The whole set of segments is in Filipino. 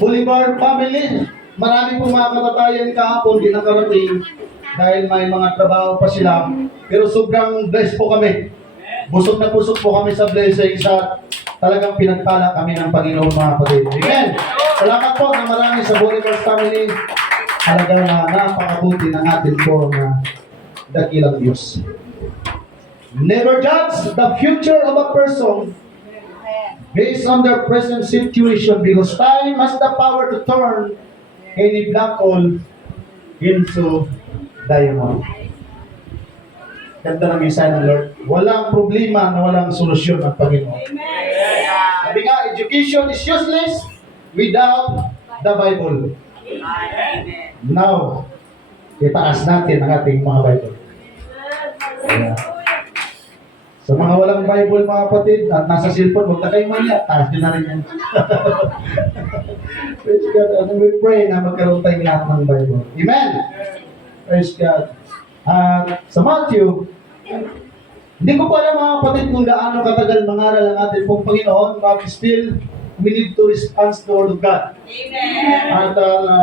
Boulevard family, marami pong mga katatayan kahapon di nakarating dahil may mga trabaho pa sila. Pero sobrang blessed po kami. Busog na busog po kami sa blessing sa talagang pinagpala kami ng Panginoon mga kapatid. Amen! Salamat po na marami sa Boulevard family. Talagang napakabuti ng atin po na dakilang Diyos. Never judge the future of a person based on their present situation because time has the power to turn any black hole into diamond. Ganda ng mensahe ng Lord. Walang problema na walang solusyon ng Panginoon. Sabi nga, education is useless without the Bible. Now, itaas natin ang ating mga Bible. Yeah. Sa mga walang Bible mga kapatid at nasa cellphone, huwag na kayong maya, taas din na rin yan. Praise God. And we pray na magkaroon tayong lahat ng Bible. Amen! Praise God. Sa Matthew, hindi ko pa alam mga kapatid kung gaano katagal mangaral ang ating pong Panginoon, but still, we need to respond to the Word of God. Amen. At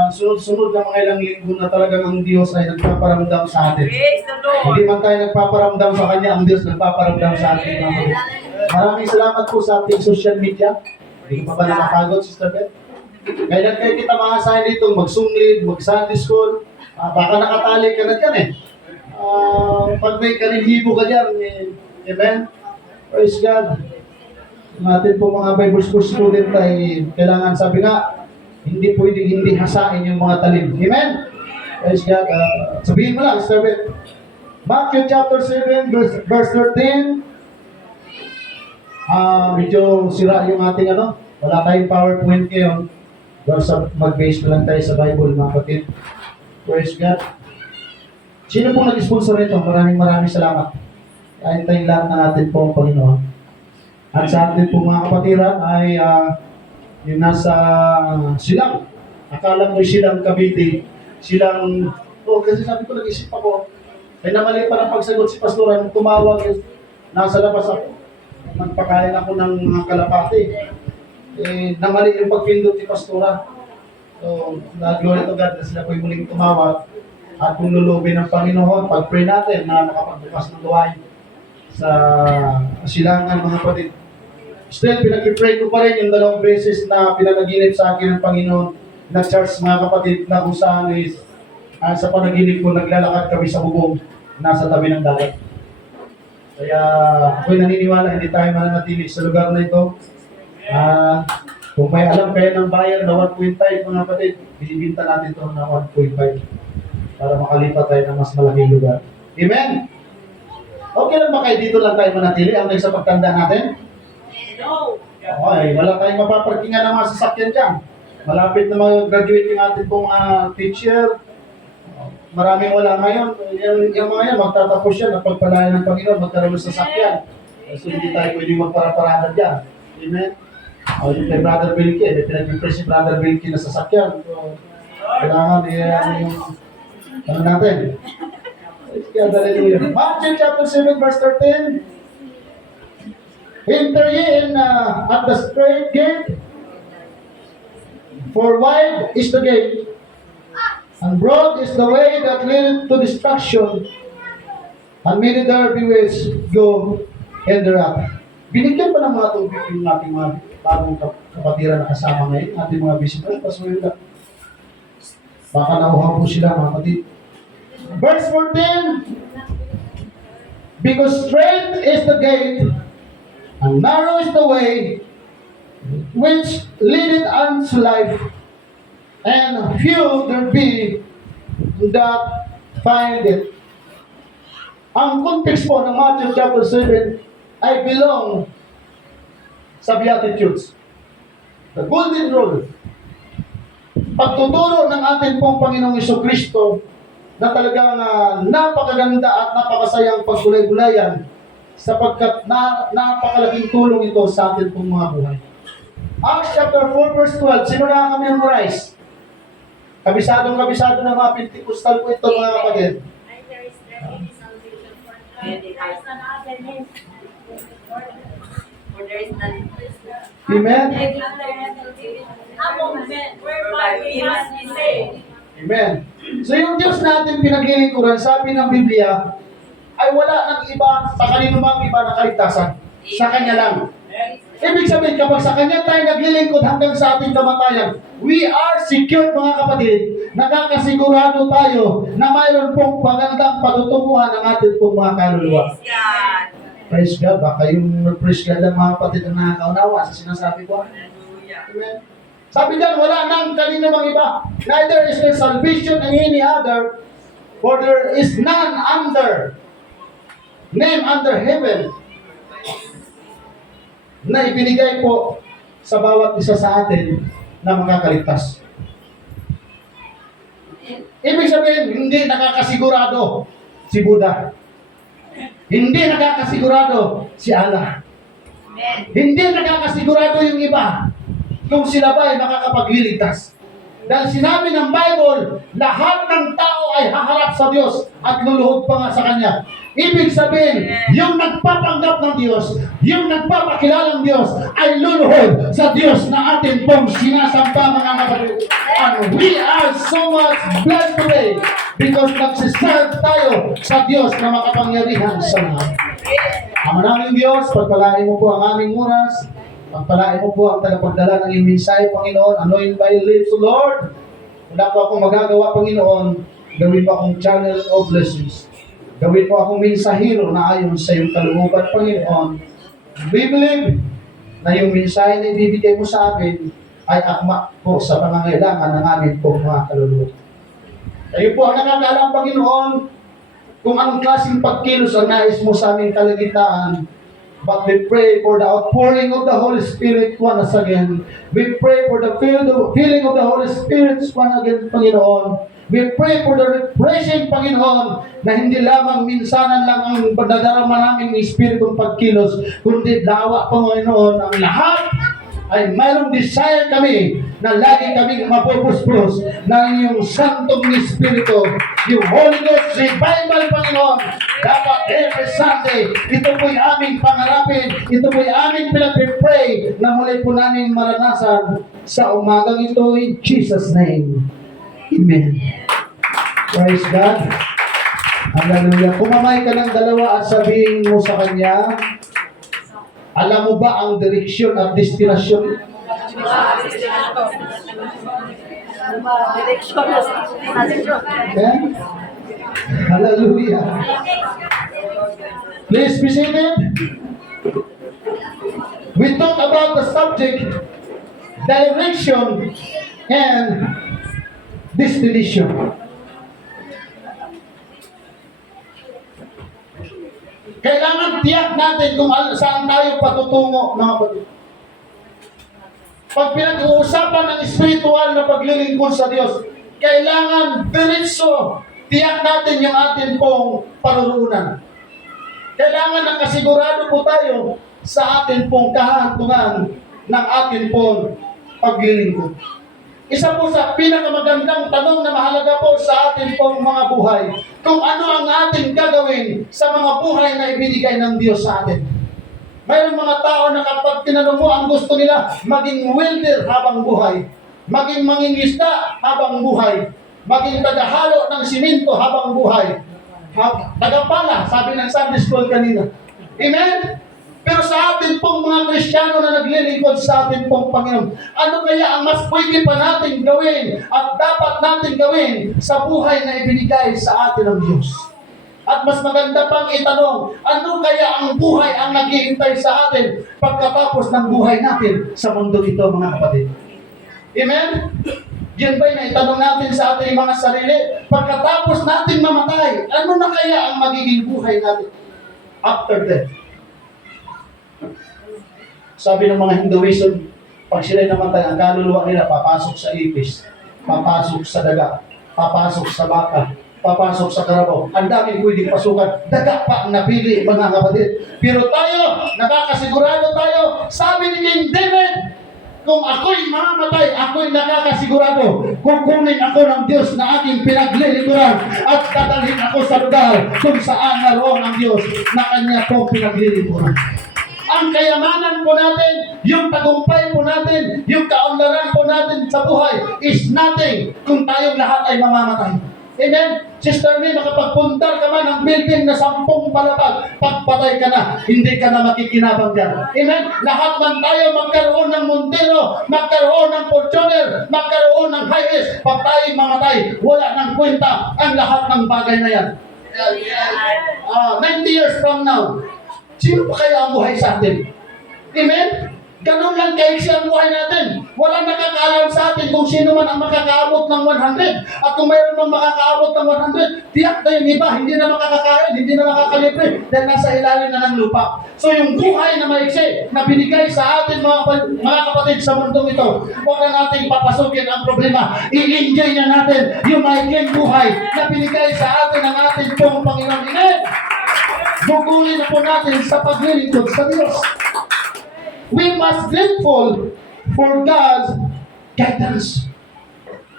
sunod-sunod na mga ilang linggo na talagang ang Diyos ay nagpaparamdam sa atin. Praise the Lord. Hindi man tayo nagpaparamdam sa Kanya, ang Diyos nagpaparamdam sa atin. Maraming salamat po sa ating social media. Hindi ko pa ba nakapagod, Sister Beth? Kailan kayo kita maasahin dito, mag-Zoom-lead, mag-Sunday school, baka nakatali ka na dyan eh. Pag may kanihibo ka dyan, amen? Praise God. Ang atin po mga Bible school student ay kailangan, sabi nga, hindi pwedeng hindi hasain yung mga talim. Amen? Praise God. Sabihin mo lang, Sister Beth. Matthew chapter 7, verse 13. Medyo sira yung ating wala tayong PowerPoint ngayon. Mag-base na lang tayo sa Bible, mga kapatid. Praise God. Sino pong nag-sponsor nito? Maraming salamat. Kahit tayong lahat ng atin po ang Panginoon. At sa atin po mga kapatiran ay yung nasa Silang. Akala ko Silang Cavite. Silang, kasi sabi ko, nag-isip ako. Ay namali pa ng pagsagot si Pastoran, tumawag, nasa labas ako. Nagpakain ako ng mga kalapati. Namali yung pagpindot ni Pastora. So, na-glory to God na sila po'y muling tumawag. At kung lulubin ng Panginoon, pag-pray natin na makapagbukas ng gawain sa Silangan mga kapatid. Still, pinag-pray ko pa rin yung 2 beses na pinanaginip sa akin ng Panginoon na church mga kapatid na kung saan is sa panaginip ko, naglalakad kami sa bubong nasa tabi ng dagat. Kaya ako'y naniniwala, hindi tayo mananatili sa lugar na ito. Kung may alam kayo ng bayan na 1.5 mga kapatid, binibinta natin ito na 1.5 para makalipat tayo ng mas malaking lugar. Amen? Okay lang ba kayo dito lang tayo manatili hanggang sa pagtanda natin? No. Okay, wala tayong mapaparkingan ng mga sasakyan dyan. Malapit na mag-graduate yung ating pong teacher. Maraming wala ngayon. Yung mga yan, magtatapos yan. Napagpalayan ng Panginoon, magkaroon ng sasakyan. So hindi tayo pwedeng magparaparada dyan. Amen? O yung kay Brother Bilky, may pinag-impress si Brother Bilky na sasakyan. So, kailangan yung natin. Matthew chapter 7 verse 13. Enter ye in at the straight gate, for wide is the gate, and broad is the way that leadeth to destruction, and many there be which go in thereof. Binigyan pa ng mga tubig yung ating mga bagong kapatiran na kasama ngayon, ating mga visitors, pasuyo. Baka nauhaw po sila mga kapatid. Verse 14, because straight is the gate, and narrow is the way, which leadeth unto life, and few there be that find it. Ang context po ng Matthew chapter 7 ay belong sa Beatitudes. The golden rule. Pagtuturo ng ating pong Panginoong Jesucristo na talagang napakaganda at napakasayang pagkulay-gulayan sapagkat napakalaking tulong ito sa ating pong mga buhay. Acts chapter 4 verse 12, sino na kami memorize? Kabisadong ng mga Pentecostal po ito mga kapatid. Amen? Whereby we must be saved. Amen. So yung Diyos natin pinaglilingkuran, sabi ng Biblia, ay wala ng iba sa kanino mang iba na kaligtasan. Sa Kanya lang. Ibig sabihin, kapag sa Kanya tayo naglilingkod hanggang sa ating kamatayan, we are secured, mga kapatid. Nakakasigurado tayo na mayroon pong magandang patutunguhan ng ating pong mga kaluluwa. God. Praise God. Baka yung praise God lang, mga kapatid, ang nakakaunawa sa sinasabi ko. Hallelujah. Amen. Sabi dyan, wala nang kanino mang iba. Neither is there salvation in any other, for there is none name under heaven na ibinigay po sa bawat isa sa atin na makakaligtas. Ibig sabihin, hindi nakakasigurado si Buddha. Hindi nakakasigurado si Allah. Hindi nakakasigurado yung iba kung sila ba ay makakapagliligtas. Dahil sinabi ng Bible, lahat ng tao ay haharap sa Diyos at luluhod pa nga sa Kanya. Ibig sabihin, yung nagpapanggap ng Diyos, yung nagpapakilalang Diyos, ay luluhod sa Diyos na atin pong sinasamba, mga kapatid. And we are so much blessed today because nagsiserve tayo sa Diyos na makapangyarihan sa lahat. Ama namin Diyos, pagpalain mo po ang aming oras. Pagpalain mo po ang tagapagdala ng iyong mensahe, Panginoon. Anoint my lips, Lord. Wala po akong magagawa, Panginoon. Gawin mo akong channel of blessings. Gawin mo akong mensahero na ayon sa iyong kalooban, Panginoon. We believe na yung mensahe na ibibigay mo sa amin ay akma po sa pangangailangan ng amin pong mga kaluluwa. Kayo po ang nakakaalam, Panginoon, kung anong klaseng pagkilos ang nais mo sa aming kalagitnaan. But we pray for the outpouring of the Holy Spirit once again. We pray for the filling of the Holy Spirit once again, Panginoon. We pray for the refreshing, Panginoon, na hindi lamang minsanan lang ang pagdadarama namin ng Espiritong pagkilos, kundi dawa, Panginoon, ang lahat ay mayroong desire kami na lagi kaming mapupuspos ng iyong Santong Espiritu, yung Holy Ghost Revival, Panginoon. Dapat every Sunday, ito po'y aming pangarapin, ito po'y aming pinag-pray na muli po namin maranasan sa umagang ito in Jesus' name. Amen. Praise God. Hallelujah. Kumamay ka ng dalawa at sabihin mo sa kanya, alam mo ba ang direksyon at destinasyon? Okay? Hallelujah. Please be seated. We talk about the subject, direction and destination. Kailangan tiyak natin kung saan tayo patutungo, mga kapatid. Pag pinag-uusapan ng spiritual na paglilingkod sa Diyos, kailangan diretso, tiyak natin yung atin pong paruroonan. Kailangan nakasigurado po tayo sa atin pong kahantungan ng atin pong paglilingkod. Isa po sa pinakamagandang tanong na mahalaga po sa ating pong mga buhay, kung ano ang ating gagawin sa mga buhay na ibinigay ng Diyos sa atin. Mayroong mga tao na kapag tinanong mo, ang gusto nila maging welder habang buhay, maging mangingisda habang buhay, maging tagahalo ng simento habang buhay, tagapala, sabi ng Sunday School kanina. Amen? Pero sa atin pong mga Kristiyano na naglilingkod sa atin pong Panginoon, ano kaya ang mas pwede pa natin gawin at dapat natin gawin sa buhay na ibinigay sa atin ng Diyos? At mas maganda pang itanong, ano kaya ang buhay ang naghihintay sa atin pagkatapos ng buhay natin sa mundo ito, mga kapatid? Amen? Yan ba'y naitanong natin sa ating mga sarili? Pagkatapos natin mamatay, ano na kaya ang magiging buhay natin after death? Sabi ng mga Hinduism, pag sila'y namatay, ang kaluluwa nila papasok sa ipis, papasok sa daga, papasok sa baka, papasok sa karabaw. Ang dami pwedeng pasukan. Daga pa ang napili, mga kapatid. Pero tayo, nakakasigurado tayo, sabi ni King David, kung ako'y mamamatay, ako'y nakakasigurado, kukunin ako ng Diyos na aking pinaglilingkuran at dadalhin ako sa lugar kung saan naroon ang Diyos na kanya pong pinaglilingkuran. ang kayamanan po natin, yung tagumpay po natin, yung kaunlaran po natin sa buhay is nothing kung tayong lahat ay mamamatay. Amen? Sister May, makapagpundar ka man ng building na 10 palapag, pagpatay ka na, hindi ka na makikinabang dyan. Amen? Lahat man tayo magkaroon ng Montero, magkaroon ng Fortuner, magkaroon ng Hiace, pag tayo mamatay, wala nang kwenta ang lahat ng bagay na yan. 90 years from now, sino pa kaya ang buhay sa atin? Amen? Ganun lang kaiksi ang buhay natin. Walang nakakaalam sa atin kung sino man ang makakaabot ng 100. At kung mayroon mang makakaabot ng 100, tiyak na yung iba, hindi na makakakain, hindi na makakalibre, dahil nasa ilalim na ng lupa. So yung buhay na maiksi, na binigay sa atin mga kapatid sa mundong ito, huwag na natin papasukin ang problema. I-enjoy na natin yung maiking buhay na binigay sa atin ng ating pong Panginoon. Amen! Gugulin na po natin sa paglilingkod sa Diyos. We must grateful for God's guidance.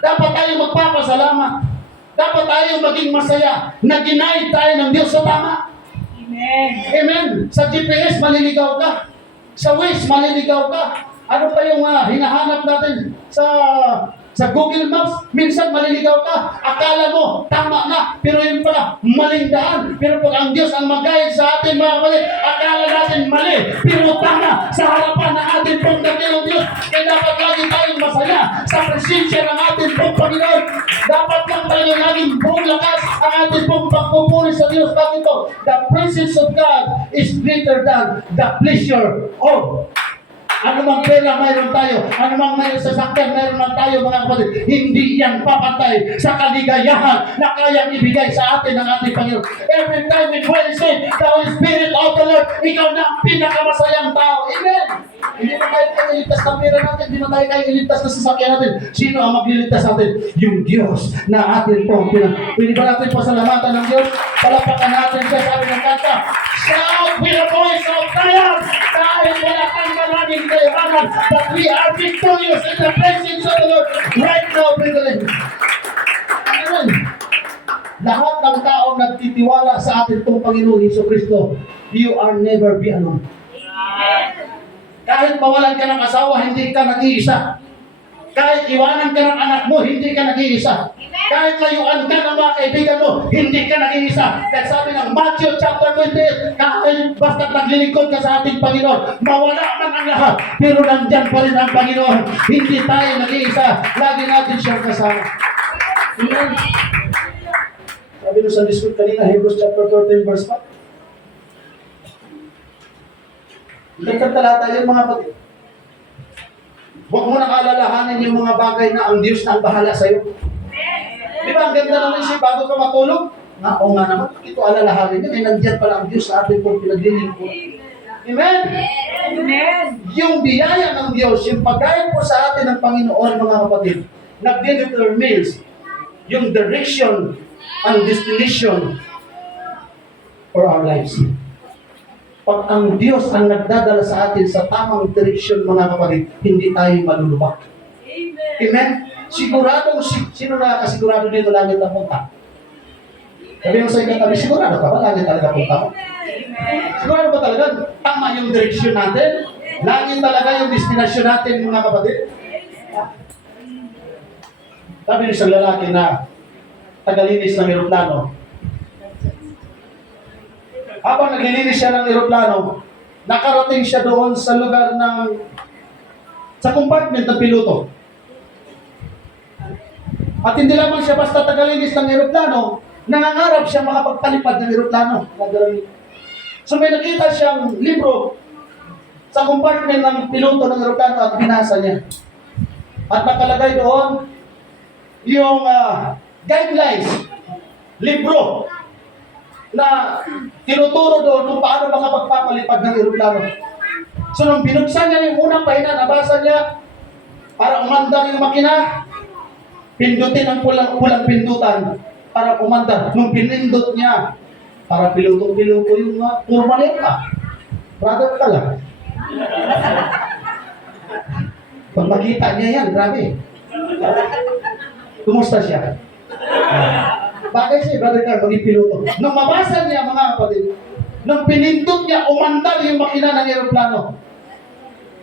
Dapat tayo magpapasalamat. Dapat tayo maging masaya na ginaid tayo ng Diyos sa tama. Amen. Amen. Sa GPS, maliligaw ka. Sa Waze, maliligaw ka. Ano pa yung hinahanap natin sa Google Maps? Minsan maliligaw ka. Akala mo, tama na. Pero yun pala, maling daan. Pero pag ang Diyos ang mag-guide sa atin, mga kapatid, akala natin mali. Pero tama sa harapan ng ating pong dakilang Diyos. Kaya dapat lagi tayong masaya sa presensya ng ating pong Panginoon. Dapat lang tayo laging buong lakas ang ating pong pagpupuri sa Diyos. Bakit ito? The presence of God is greater than the pleasure of ano mang pera mayroon tayo, ano mang mayroon sa sakyan, mayroon man tayo mga kapatid, hindi yan papatay sa kaligayahan na kayang ibigay sa atin ng ating Panginoon. Every time we pray, say, the Holy Spirit of the Lord, ikaw na ang pinakamasayang tao. Amen! Hindi na tayo kayo iligtas ng pera natin, hindi na tayo kayo iligtas na sasakyan natin. Sino ang magliligtas natin? Yung Diyos na atin pong Pwede ba natin pasalamatan ng Diyos? Palapakan natin siya, sabi ng kanta, shout with a voice of triumph! Dahil wala kang maraming kayaman, but we are victorious in the presence of the Lord right now, brethren. Amen. Lahat ng taong nagtitiwala sa atin pong Panginoon Jesucristo, you are never be alone. Kahit mawalan ka ng asawa, hindi ka nag-iisa. Kahit iwanan ka ng anak mo, hindi ka nag-iisa. Kahit layuan ka ng mga kaibigan mo, hindi ka nag-iisa. Dahil sabi ng Matthew chapter 28, kahit basta naglilingkod ka sa ating Panginoon, mawala man ang lahat, pero nandyan pa rin ang Panginoon. Hindi tayo nag-iisa. Lagi natin siyang kasama. Amen. Sabi nung sa discord kanina, Hebrews chapter 13 verse 5. Ilang talata yun mga kapatid. Huwag mo nang alalahanin yung mga bagay na ang Diyos na ang bahala sa'yo. Di ba, ang ganda naman siya bago ka matulog? O nga naman, ito alalahanin yun. Nandiyan pala ang Diyos sa ating pong pinaglilingkod. Amen? Amen. Yung biyaya ng Diyos, yung pagkain po sa atin ng Panginoon, mga kapatid, nag-determines yung direction and destination for our lives. Pag ang Diyos ang nagdadala sa atin sa tamang direksyon, mga kapatid, hindi tayo malulubak. Amen. Amen? Siguradong, sino nakakasigurado dito langit ang punta? Sabi mo sa inyo, tabi, sigurado ka ba langit talaga punta mo? Amen. Sigurado ba talaga tama yung direksyon natin? Langit talaga yung destinasyon natin, mga kapatid? Sabi niyo sa lalaki na tagalinis ng eroplano, habang naglilinis siya ng eroplano, nakarating siya doon sa lugar sa compartment ng piloto. At hindi lamang siya basta tagalinis ng eroplano, nangangarap siya makapagpalipad ng eroplano. So may nakita siyang libro sa compartment ng piloto ng eroplano at binasa niya. At nakalagay doon yung guidelines, libro, na tinuturo doon kung paano makapagpapalipad ng eroplano. So nung binuksan niya yung unang pahina, nabasa niya, para umandar yung makina, pindutin ang pulang pindutan para umandar. Nung pinindot niya, para piluto-piluto yung puro maleta. Brother ka lang. Pag makita niya yan, grabe. Kumusta siya? Bagay siya, Brother Carl, maging piloto. Nung mabasa niya, mga kapatid, Nung pinindot niya, umandar yung makina ng eroplano.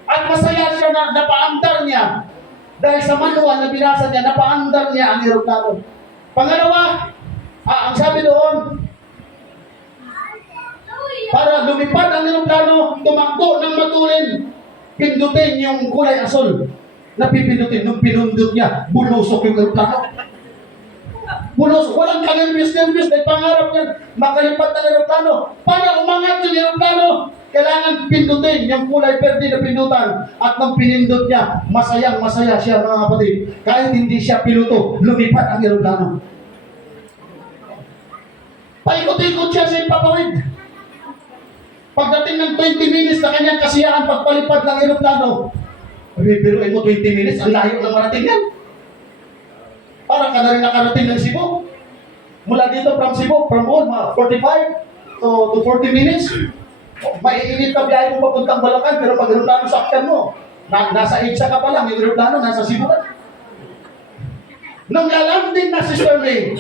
At masaya siya na napaandar niya. Dahil sa manual na binasa niya, napaandar niya ang eroplano. Pangalawa, ang sabi doon, para lumipad ang eroplano, tumakbo ng matulin, pindutin yung kulay asol. Napipindutin, nung pinundot niya, bulusok yung eroplano. Bulusok, walang ka-nervous-nervous, dahil pangarap niya, makalipad ng eroplano. Para umangat yung eroplano, kailangan pindutin yung kulay perde na pindutan. At nang pinindot niya, masayang-masaya siya mga kapatid. Kahit hindi siya piloto, lumipad ang eroplano. Paikot-ikot siya sa ipapawid. Pagdating ng 20 minutes na kanyang kasiyahan pagpalipad ng eroplano, bibiruin mo 20 minutes, ang layo ng marating yan. Para ka na rin nakarating ng Cebu. Mula dito from Cebu, from all, 45 to 40 minutes. Maiinit na biyahe mo papuntang Balacan, pero pag eroplano sakyan mo, nasa EDSA ka pa lang, yung eroplano nasa Cebu ka. Nung lalanding na si Sterling,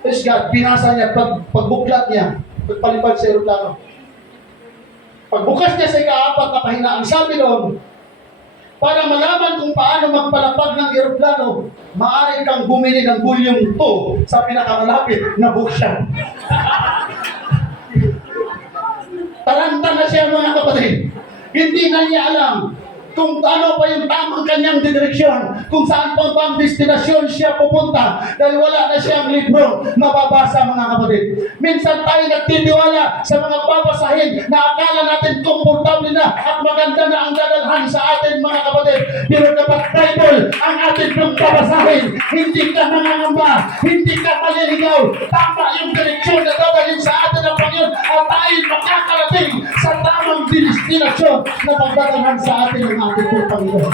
praise God, binasa niya, pagbuklat niya, pagpalipad sa eroplano. Pagbukas niya sa ika-4 na pahina, ang sabi doon, para malaman kung paano magpalapag ng eroplano, maaari kang bumili ng bulyong 2 sa pinakamalapit na bookshop. Taranta na siya mga kapatid. Hindi na niya alam kung ano pa yung tamang kanyang direksyon, kung saan pa ang destinasyon siya pupunta, dahil wala na siyang libro mababasa mga kapatid. Minsan tayo nagtitiwala sa mga babasahin na akala natin komportable na at maganda na ang dadalhan sa atin mga kapatid. Pero kapag Bible ang atin pong babasahin, hindi ka nangangamba, hindi ka maliligaw, tama yung direksyon na dadalhin sa atin ng Panginoon at tayo makakarating sa tamang destinasyon na pagdadalhan sa atin ng ating pong Panginoon.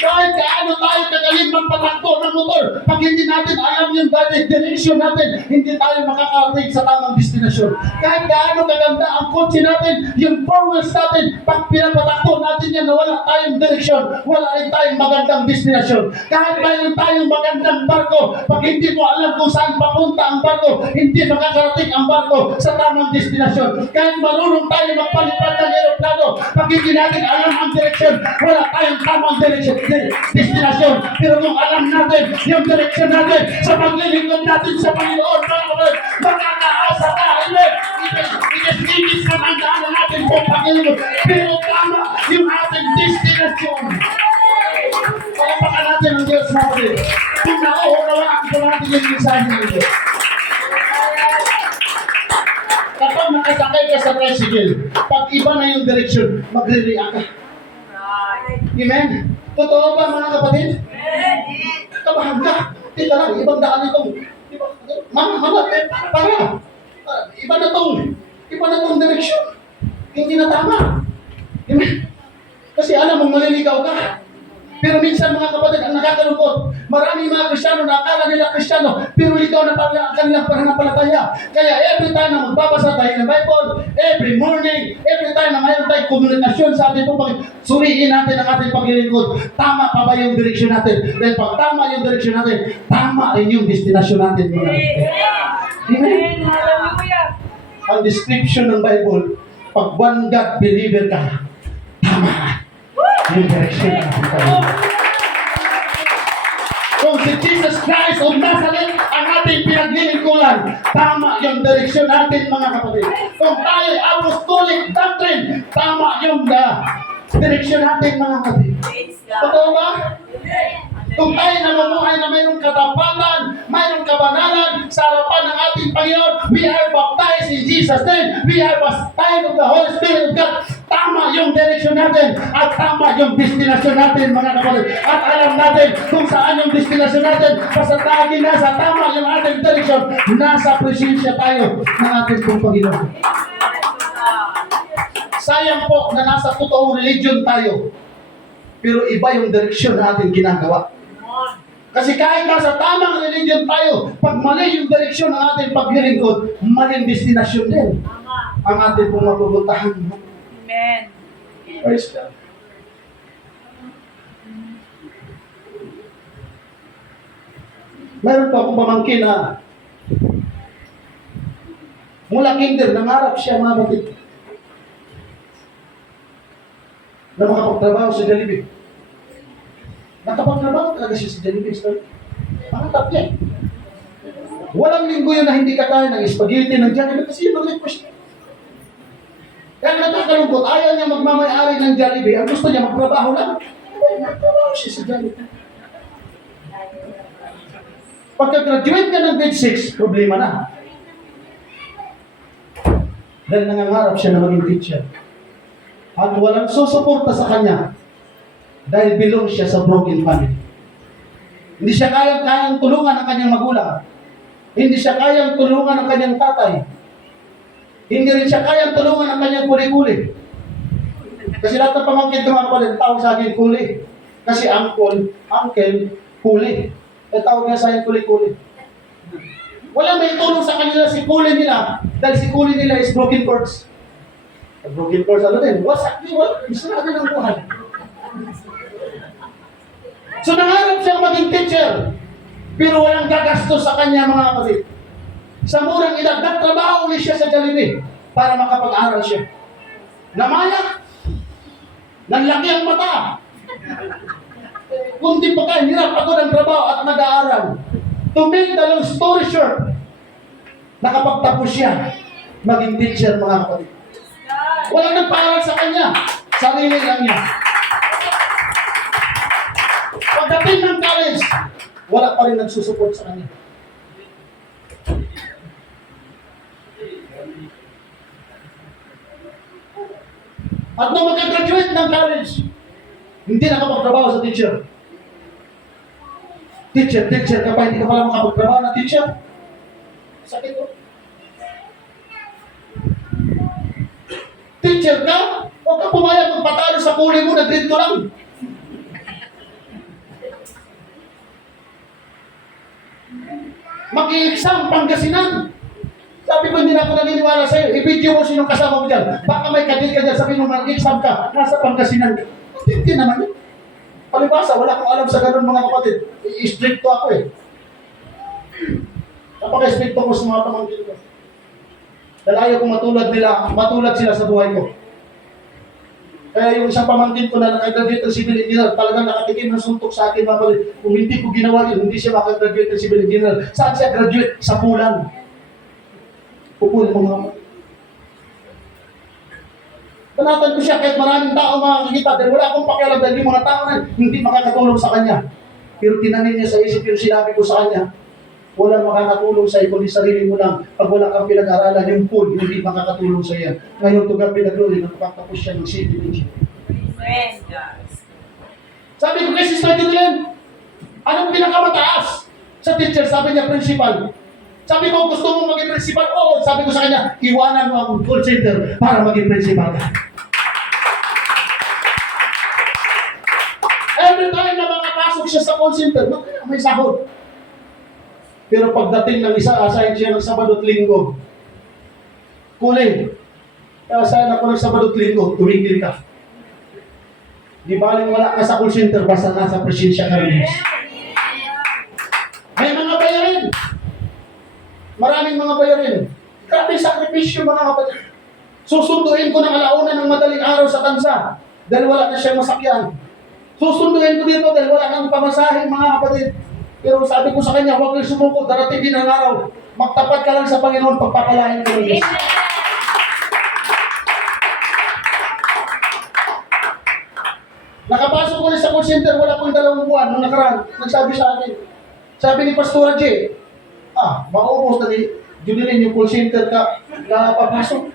Kahit kaano tayo kagaling magpatakbo ng motor, pag hindi natin alam yung direction natin, hindi tayo makakarating sa tamang destinasyon. Kahit kaano kaganda ang kotse natin, yung four wheels natin, pag pinapatakbo natin yan na wala tayong direksyon, wala rin tayong magandang destinasyon. Kahit mayroon tayong magandang barko, pag hindi mo alam kung saan papunta ang barko, hindi makakarating ang barko sa tamang destinasyon. Kahit marunong tayo magpalipad ng aeroplano, pag hindi natin alam ang direksyon, wala tayong tamang destinasyon. Pero kung alam natin yung direksyon natin sa paglilingkod natin sa Panginoon, makakaasa tayo. Inis na ang daanan natin po Panginoon. Pero tama yung ating destinasyon. Palapakan natin ang Diyos natin. Kung nauunawaan po natin yung mensahe ng Diyos. Kapag nakasakay ka sa tricycle, pag iba na yung direksyon, magre-react ka. Amen? Totoo ba mga kapatid? Kabahan ka. Tika lang, ibang daan itong, mama, para. Iba na tong direksyon. Hindi na tama. Amen? Kasi alam mo, maliligaw ka. Pero minsan mga kapatid, ang nakakalungkot, maraming mga Kristiyano na akala nila Kristiyano, pero ligaw na pala ang kanilang pananampalataya. Kaya every time na magbabasa tayo ng Bible, every morning, every time na mayroon tayong komunikasyon sa ating pag suriin natin ang ating paglilingkod, tama pa ba yung direksyon natin? Dahil pag tama yung direksyon natin, tama rin yung destinasyon natin. Mga Amen? Ang description ng Bible, pag one God believer ka, tama yung direksyon natin. Kung si Jesus Christ of Nazareth ang ating pinaglilingkuran, tama yung direksyon natin mga kapatid. Kung tayo apostolic doctrine, tama yung direksyon natin mga kapatid. Totoo ba? Kung tayo namumuhay na mayroong katapatan, mayroong kabanalan sa harapan ng ating Panginoon, we are baptized in Jesus' name. We are baptized of the Holy Spirit of God. Tama yung direksyon natin at tama yung destinasyon natin mga kapatid. At alam natin kung saan yung destinasyon natin. Basta tayo nasa tama yung ating direksyon, nasa presensya tayo ng ating pong Panginoon. Sayang po na nasa totoong religion tayo, pero iba yung direksyon na ating ginagawa. Kasi kahit nasa tamang religion tayo, pag mali yung direksyon ng ating paglilingkod, maling destinasyon din ang ating pong mapupuntahan. Amen. Praise God. Meron pa akong pamangkin na Mula kinder, nangarap siya mga kapatid na makapagtrabaho sa Jollibee. Nakapagtrabaho talaga siya sa Jollibee. Pangatap niya. Walang linggo yun na hindi kakain ng spaghetti ng Jollibee kasi yun ang request niya. Kaya natakalungkot, ayaw niya magmamayari ng Jollibee. Ang gusto niya, magtrabaho lang. Magtrabaho siya sa Jollibee. Pagka-graduate ka ng grade 6, problema na. Dahil nangangarap siya na maging teacher. At walang susuporta sa kanya dahil belong siya sa broken family. Hindi siya kayang tulungan ang kanyang magulang. Hindi siya kayang tulungan ang kanyang tatay. Hindi rin siya kayang tulungan ang kanyang kuli-kuli. Kasi lahat ng pamangkin ko mga kapatid, tawag sa akin kuli. Kasi uncle, kuli. Tawag niya sa akin kuli-kuli. Wala may tulong sa kanila si kuli nila dahil si kuli nila is broken chords. Broken chords ano din? Wasak din, isra din ang buhay. So nangarap siyang maging teacher, pero walang gagastos sa kanya mga kapatid. Sa murang edad, nagtrabaho ulit siya sa Jollibee para makapag-aral siya. Namaya, nanlaki ang mata. Kung di pa kayo, hirap ako ng trabaho at nag-aaral. To make the long story short, nakapagtapos siya maging teacher mga kapatid. Walang nagpaaral sa kanya, sarili lang niya. Pagdating ng college, wala pa rin nagsusupport sa kanya. At nung mag-graduate ng college, hindi nakapagtrabaho sa teacher. Teacher ka pa, hindi ka pala makapagtrabaho na teacher. Sakit ko. Teacher ka, huwag ka pumayag magpatalo sa kuli mo na grade 2 lang. Mag-i-exam, Pangasinan. Sabi ko, hindi na ako naniniwala sa'yo. I-video mo sinong kasama mo dyan. Baka may kadil ka dyan, sabi mo, mag-exam ka, nasa Pangasinan. Hindi naman yun. Palibasa, wala akong alam sa ganun mga kapatid. I-stricto ako eh. Napaka-stricto ko sa mga pamangkin ko. Dahil ayaw kong matulad sila sa buhay ko. Kaya yung isang pamangkin ko na nakagraduate ng civil engineer, talagang nakatikim ng suntok sa akin mga kapatid. Kung hindi ko ginawa yun, hindi siya makagraduate ng civil engineer. Saan siya graduate? Sa Pulan. Pupul mga kapatid. Panatan ko siya kahit maraming tao makakikita dahil wala akong pakialam dahil yung mga tao na hindi makakatulong sa kanya. Pero tinanin niya sa isip yung sinabi ko sa kanya, walang makakatulong sa iyo kundi sarili mo lang. Pag wala kang pinag-aralan, yung pool, hindi makakatulong sa iyo. Ngayon, tugang pinag-glory, nakapagtapos siya ng civil engineer. Sabi ko kay Sister Julian, anong pinakamataas sa teacher? Sabi niya, principal. Sabi ko, gusto mo maging principal? Oo. Sabi ko sa kanya, iwanan mo ang call center para maging principal ka. Every time na makapasok siya sa call center, may sahod. Pero pagdating ng assign siya ng Sabado at Linggo, kuling. Assign ako ng Sabado at Linggo, tumigil ka. Di baling wala ka sa call center, basta nasa presensya ka rin. May mga bayarin. Maraming mga bayarin. Grabe sakripisyo mga kapatid. Susunduin ko ng alauna ng madaling araw sa tansa dahil wala na siyang masakyan. Susunduin ko dito dahil wala nang pamasahe mga kapatid. Pero sabi ko sa kanya, huwag kang sumuko, darating din ang araw. Magtapat ka lang sa Panginoon, pagpapalain ko ng Diyos. Nakapasok ko rin sa call center, wala pang 2 buwan nung nakaraan. Nagsabi sa akin, sabi ni Pastor J, maubos na ni Judilyn yung call center ka papasok.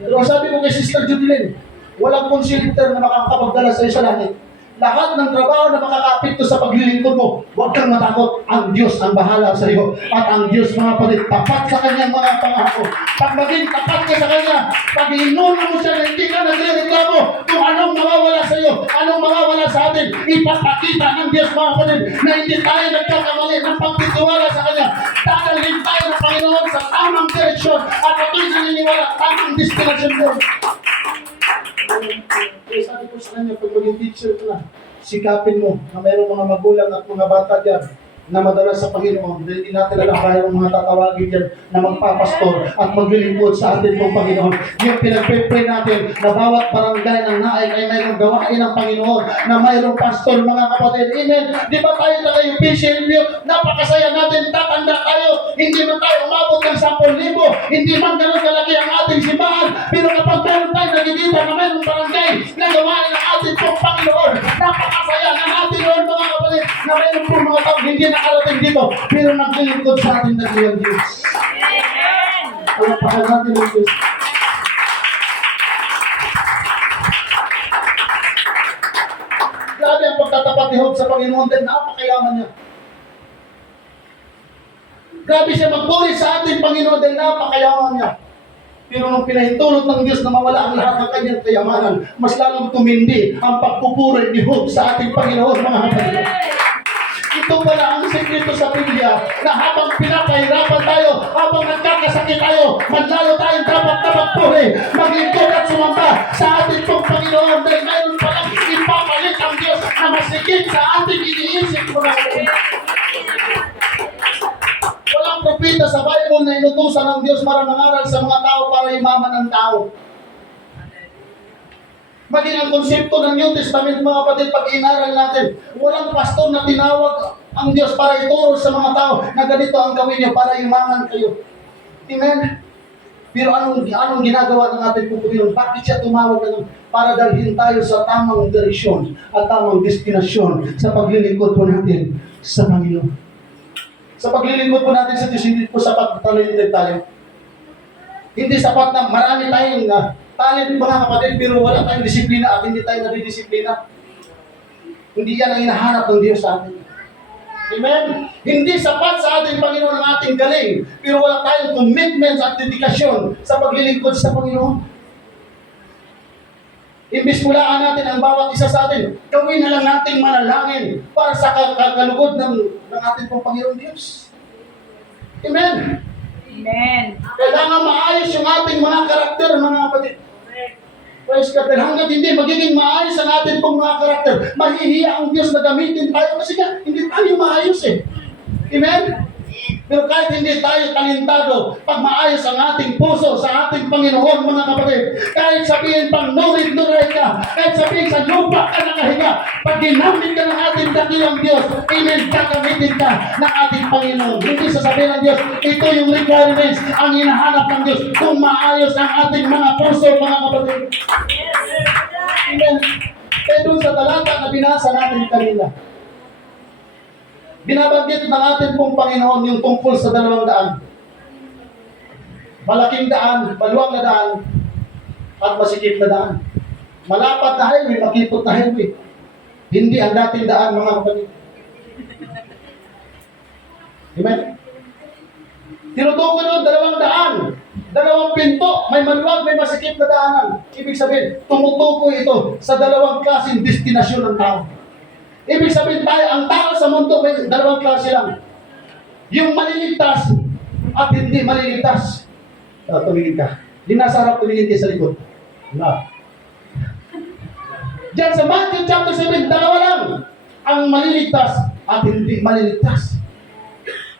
Pero sabi ko kay Sister Judilyn, walang call center na makakapagdala sa iyo sa langit. Lahat ng trabaho na makakapit sa paglilingkod mo, huwag kang matakot. Ang Diyos ang bahala sa iyo. At ang Diyos mga kapatid, tapat sa kanyang mga pangako. Pag maging tapat ka sa kanya, pag inuno mo siya na hindi ka nagre-reklamo kung anong mawawala sa iyo, anong mawawala sa atin, ipapakita ng Diyos mga kapatid na hindi tayo nagkakamali ng pagtitiwala sa kanya. Dadalhin tayo ng Panginoon sa tamang direksyon at ako'y naniniwala tamang destination mo. Kaya sabi ko sa kanya, pag maging teacher ka na, sikapin mo na mayroong mga magulang at mga bata dyan na madalas sa Panginoon. Dahil hindi natin alam kaya ng mga tatawagin dyan na magpapastor at maglilingkod sa atin pong Panginoon. Yung pinagpipray natin na bawat barangay ng naay ay mayroong gawain ng Panginoon na mayroong pastor, mga kapatid. Amen. Di ba tayo na kayo vision view? Napakasaya natin, tatanda tayo. Hindi man tayo umabot ng 10,000. Hindi man ganun kalaki ang ating simbahan. Pero kapag meron tayo nagigita na mayroong barangay na gawain ng ating pong Panginoon, napakasaya na natin yun, mga kapatid, na mayroong pong mga tao hindi nakarating dito, pero naglilingkod sa ating dakilang Diyos. Palapakan natin ang Diyos. Grabe ang pagtatapat ni Job sa Panginoon din, napakayaman niya. Grabe siya magpuri sa ating Panginoon din, napakayaman niya. Pero nung pinahintulot ng Diyos na mawala ang lahat ng kanyang kayamanan, mas lalong tumindi ang pagpupuri ni Job sa ating Panginoon, mga kapatid. Ito pala ang sekreto sa Biblia na habang pinapahirapan tayo, habang nagkakasakit tayo, manlalo tayong dapat na magpuri, maglingkod at sumamba sa ating pong Panginoon dahil mayroon palang ipapalit ang Diyos na masigit sa ating iniisip mo na. Walang propeta sa Bible na inutusan ng Diyos para mangaral sa mga tao para imaman ng tao. Maging ang konsepto ng New Testament, mga kapatid, pag inaral natin, walang pastor na tinawag ang Diyos para ituro sa mga tao na ganito ang gawin niyo para imaman kayo. Amen? Pero anong ginagawa ng ating Panginoon? Bakit siya tumawag na para dalhin tayo sa tamang direksyon at tamang destinasyon sa paglilingkod po natin sa Panginoon? Sa paglilingkod po natin sa Diyos, hindi po sapat na talented tayo. Hindi sapat na marami tayong talent, mga kapatid, pero wala tayong disiplina at hindi tayo nadidisiplina. Hindi yan ang hinahanap ng Diyos sa atin. Amen? Hindi sapat sa ating Panginoon ang ating galing, pero wala tayong commitments at dedikasyon sa paglilingkod sa Panginoon. Imbis mulaan natin ang bawat isa sa atin, gawin na lang nating manalangin para sa kalugod ng ating pong Panginoon Diyos. Amen? Amen. Kailangan maayos yung ating mga karakter, mga kapatid. Praise God. Hanggat hindi magiging maayos ang ating pong mga karakter, mahihiya ang Diyos na gamitin tayo kasi nga, hindi tayo maayos eh. Amen? Pero kahit hindi tayo talentado, pag maayos ang ating puso sa ating Panginoon, mga kapatid, kahit sabihin pang nurid-nuray ka, kahit sabihin sa lupa ka nakahiga, pag ginamit ka ng ating dakilang Diyos, amen, kakamitin ka ng ating Panginoon. Hindi sasabihin ng Diyos, ito yung requirements, ang hinahanap ng Diyos, kung maayos ang ating mga puso, mga kapatid. Amen. Kaya doon sa talata na binasa natin kanina, binabanggit ng ating pong Panginoon yung tungkol sa 200. Malaking daan, maluwang na daan, at masikip na daan. Malapad na highway, makipot na highway. Hindi ang dating daan, mga kapatid. Amen? Tinutukoy nun 200. 2 pinto, may maluwag, may masikip na daanan. Ibig sabihin, tumutukoy ito sa 2 klaseng destinasyon ng tao. Ibig sabihin tayo, ang tao sa mundo may 2 klase lang. Yung maliligtas at hindi maliligtas. Tumingin ka. Di nasa harap, tumingin ka sa likod. Na. Diyan sa Matthew chapter 7, 2 lang. Ang maliligtas at hindi maliligtas.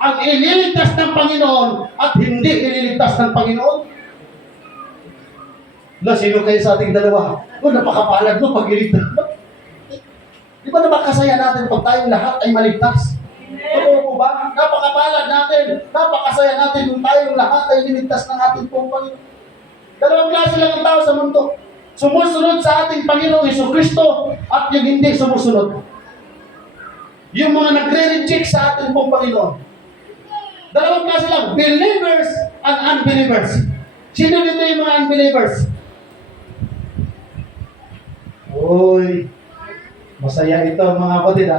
Ang ililigtas ng Panginoon at hindi ililigtas ng Panginoon. Sino kayo sa ating dalawa? Napakapalad mo pag iligtas. Di ba napakasaya natin pag tayong lahat ay maligtas? Totoo po ba? Napakapalad natin. Napakasaya natin kung tayong lahat ay liligtas ng ating pong Panginoon. 2 klase lang ang tao sa mundo. Sumusunod sa ating Panginoong Jesucristo at yung hindi sumusunod. Yung mga nagre-reject sa ating pong Panginoon. 2 klase lang. Believers and unbelievers. Sino dito yung mga unbelievers? Uy, masaya ito, mga kapatid,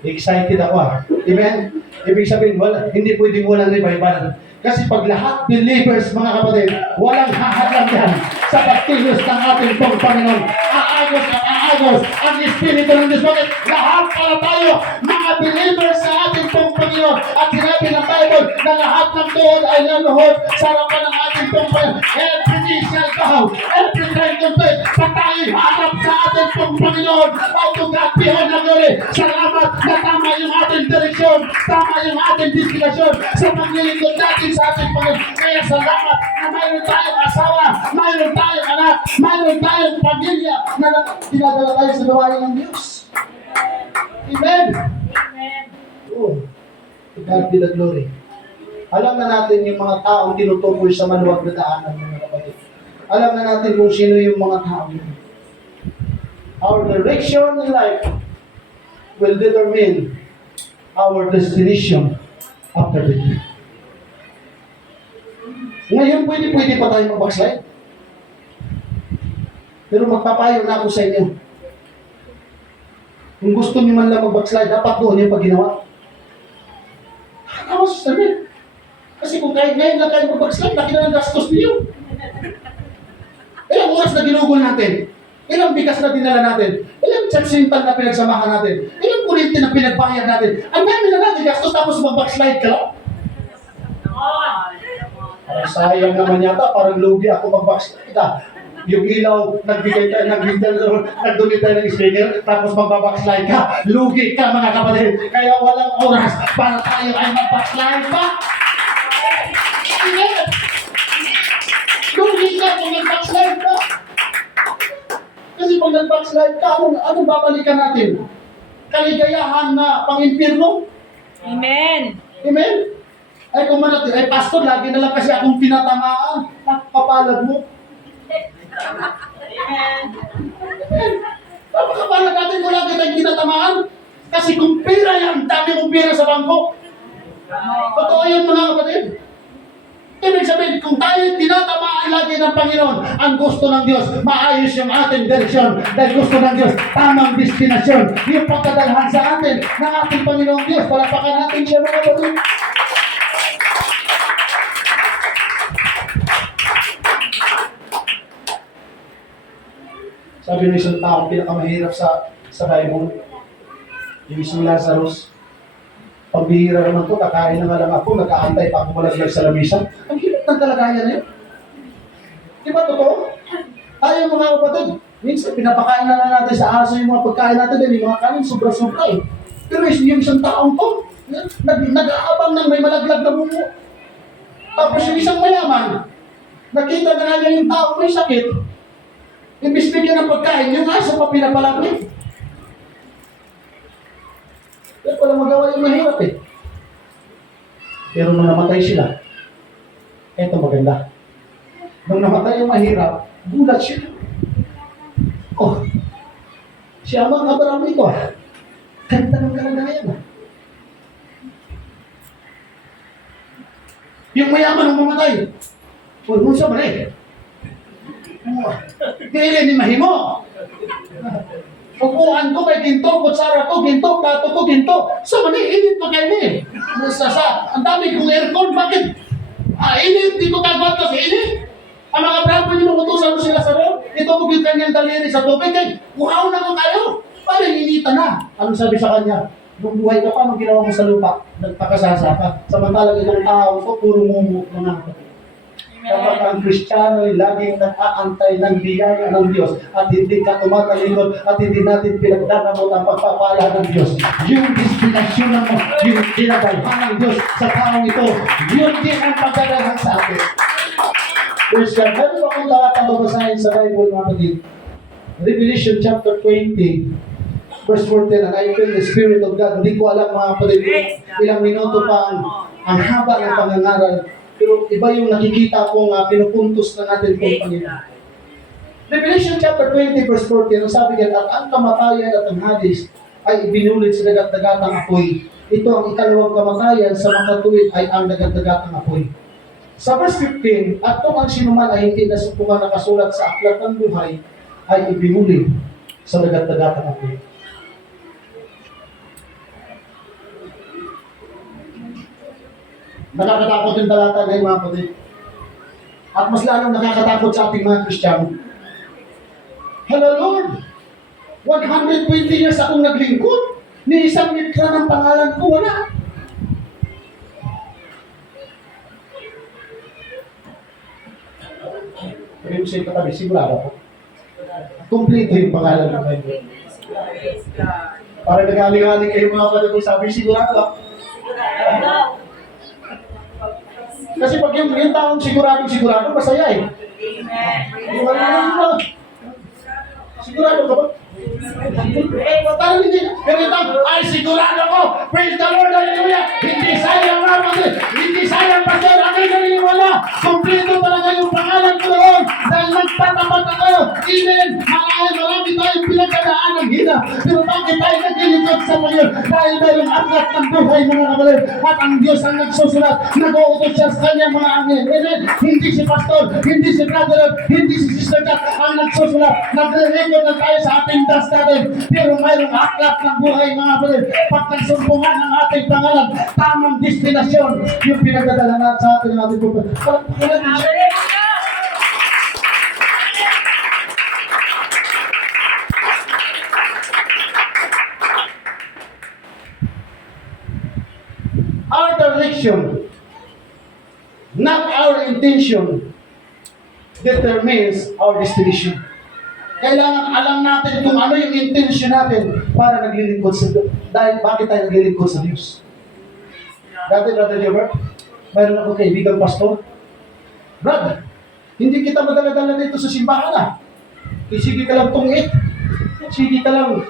excited ako, Amen? Ibig sabihin, hindi pwedeng walang revival. Kasi pag lahat believers, mga kapatid, walang hahadlang yan sa pagkilos ng ating pong Panginoon. Aagos ang Espiritu ng Diyos. Bakit? Lahat para tayo, mga believers sa ating pong Panginoon. At sinabi Sabi ng Bible na lahat ng tuhod ay naluhod sa harapan ng ating Panginoon. Every knee shall bow, every tongue confess, patayin harap sa ating Panginoon. Oh, to God be all the glory. Salamat na tama yung ating direksyon, tama yung ating destinasyon sa paglilingkod natin sa ating Panginoon. Kaya salamat na mayroon tayong asawa, mayroon tayong anak, mayroon tayong pamilya na dinadala tayo sa gawain ng Diyos. Amen. Amen. Oh, to God be the glory. Alam na natin yung mga taong tinutukoy sa maluwag na daanan, mga kapatid. Alam na natin kung sino yung mga tao yun. Our direction in life will determine our destination after death. Ngayon, pwede pa tayo mag-backslide. Pero magpapayo na ako sa inyo. Kung gusto niyo man lang mag-backslide, dapat doon yung pag-ginawa. Tama sa sabi. Kasi kung kahit ngayon na tayo mag-backslide, laki na ng gastos niyo. Ilang oras na ginugol natin? Ilang bigas na dinala natin? Ilang tsaksintang na pinagsamahan natin? Ilang kurinti na pinagbayad natin? Ang dami na natin gastos tapos mag-backslide ka lang? Parang sayang naman yata, parang lugi ako mag-backslide. Yung ilaw, nagbigay tayo ng window, nagdunit tayo ng speaker, tapos magbabackslide ka. Lugi ka mga kapatid. Kaya walang oras para tayo ay mag-backslide pa. Lugi ka kung nag-backslide ka. Kasi pag nag-backslide ka, anong babalikan natin? Kaligayahan na pang-impirno? Amen. Amen? Ay kung man natin, ay pastor, lagi na lang kasi akong pinatamaan. Kapalad mo. Amen. Kapalad natin kung lagi tayong pinatamaan. Kasi kung pera yan, dami mong pera sa bangko. Totoo yan mga kapatid. Ibig sabihin, kung tayo tinatamaan lagi ng Panginoon, ang gusto ng Diyos, maayos yung ating direksyon. Dahil gusto ng Diyos, tamang destinasyon. Yung pagkadalhan sa atin ng ating Panginoong Diyos. Palapakan natin siya mga kapatid. Sabi ng isang tao, pinakamahirap sa Bible, yung isang Lazarus. Pagbihira naman ko, kakain na nga lang ako, nag-aantay pa ako malaglag sa lamisa. Ang hirap ng kalagayan na yun. Di ba totoo? Tayo mga kapatid, minsan pinapakain na lang natin sa aso yung mga pagkain natin dahil yung mga kanin sobra-sobra eh. Pero yung isang taong to, nag-aabang ng may malaglag na bungo. Tapos yung isang mayaman, nakita na nga niya yung taong may sakit, imbis bigyan ng pagkain, yung aso pa pinapalaglag. Kaya walang magawa yung mahirap eh. Pero nung namatay sila, eto maganda. Nung namatay yung mahirap, gulat siya. Oh, siya mga kabarami ko ah. Ganda ng kalagayan ah. Yung mayaman nung mamatay, kung sa man eh. Kailan ni mahimo? Upuan ko may ginto, kutsara ko ginto, plato ko ginto. So, init pa kayo eh. Ang dami kong aircon, bakit? Init, di ko kagawad kasi init. Ang mga bravo niyo magutusan mo sila sa roon, ito mo yung kanyang daliri sa tubig, kay uhaw na ko kayo. Parang initan na. Anong sabi sa kanya? Nung buhay ka pa, nung ginawa mo sa lupa, nagpakasasa ka. Samantalang itong tao ko, puro mumuk mga kapatid. Dapat ang Kristiyano ay laging nag-aantay ng biyaya ng Diyos at hindi ka tumatalikod at hindi natin pinagdadamot ang pagpapala ng Diyos. Yung destinasyon mo, yung dinadalhan ng Diyos sa taong ito, yun din ang pagdadalhan sa atin. Christian, meron akong talatang babasahin sa Bible mga kapatid. Revelation chapter 20, verse 14, and I feel the Spirit of God. Hindi ko alam mga kapatid kung ilang minuto pa ang haba ng pangangaral. Pero iba yung nakikita kong pinupuntos na natin kung Panginoon. Revelation chapter 20 verse 14, ang sabi niya, at ang kamatayan at ang Hades ay ibinulit sa dagat-dagatang apoy. Ito ang ikalawang kamatayan, sa makatuwid ay ang dagat-dagatang apoy. Sa verse 15, at kung ang sinuman ay hindi nasupungan nakasulat sa aklat ng buhay, ay ibinulit sa dagat-dagatang apoy. Nakakatakot yung talata ngayon mga kapatid. At mas lalong nakakatakot sa ating mga Kristiyano. Hello Lord, 120 years akong naglingkod. Ni isang litra ng pangalan ko, wala. ko sa katabi, sigurado ako. Kompleto yung pangalan ng Bible. Praise God. Para nag-aling-aling kayo mga kapatid kung sabi, sigurado ako. Kasi pag yung taong sigurado, masaya eh. Amen. Wala na. Sigurado ka ba? Parang hindi. Ganito, ay sigurado ko. Praise the Lord, hallelujah. Hindi sayang nga pati. Hindi sayang pastor. Ako'y naniniwala. Kompleto talaga yung pangalan ko doon. Dahil nagtatapat ako. Amen. Marami tayong pinagdadaan ng hina. Pero bakit tayo naglilingkod sa Panginoon? Dahil mayroong aklat ng buhay mga kapatid. At ang Diyos ang nagsusulat. Nag-uutos siya sa kanyang mga angel. Amen. Hindi si pastor. Hindi si brother. Hindi si sister Kat ang nagsusulat. Nagre-record na tayo sa ating das natin. Pero mayroong aklat ng buhay mga kapatid. Pag nagsumpungan ng ating pangalan, tamang destinasyon yung pinagdadala na sa ating ating buhay. Our direction, not our intention, determines our destination. Kailangan alam natin kung ano yung intention natin para naglilingkod sa Diyos. Dahil bakit tayo naglilingkod sa Diyos? Dati, Brother Gilbert, mayroon ako kaibigang pastor. Brad, hindi kita madala-dala dito sa simbahan ah. Sige ka lang tungit. Sige ka lang.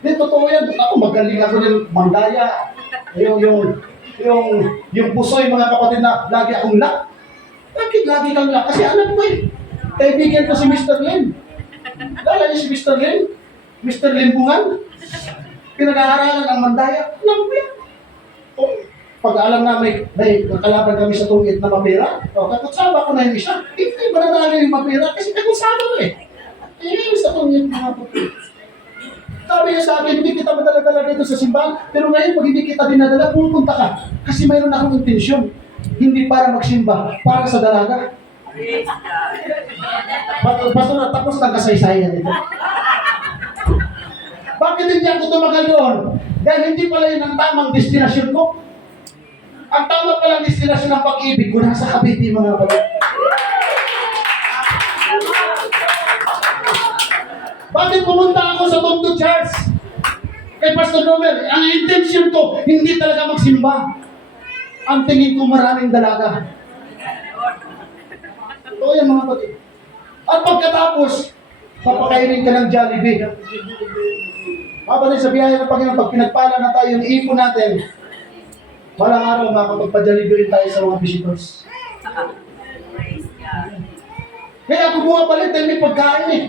Hindi, totoo yan. Ako, magaling ako din mandaya. Yung pusoy mga kapatid na lagi akong lak. Bakit lagi kang lak? Kasi alam ko eh. Kaibigan ko si Mr. Lim. Lala niyo si Mr. Lim? Mr. Limbungan? Pinag-aaralan ang mandaya. Alam ko yan. Pag alam na may kalaban kami sa tungit na mapira, kakutsaba ko na yung isa. Hindi ba na yung mapira? Kasi kakutsaba ko eh. Eh, sa tungit na mapira. Sabi niya sa akin, hindi kita madala-dala dito sa simbahan, pero ngayon pag hindi kita dinadala, pupunta ka. Kasi mayroon akong intensyon. Hindi para magsimba, para sa dalaga. Pastor, tapos ng kasaysayan ito. Bakit hindi ako tumagal doon? Dahil hindi pala yun ang tamang destinasyon ko. Ang tama palang destinasyon ng pag-ibig ko nasa Cavite, mga kapatid. Bakit pumunta ako sa Tondo Church? Kay Pastor Noel, ang intention ko, hindi talaga magsimba. Ang tingin ko maraming dalaga. Ito yan mga kapatid. At pagkatapos, papakainin ka ng Jollibee. Kapatid, sa biyaya ng Panginoon, pag pinagpala na tayo yung ipon natin, walang araw makapagpa-Jollibee rin tayo sa mga visitors. Kaya ako bumabalik dahil may pagkain eh.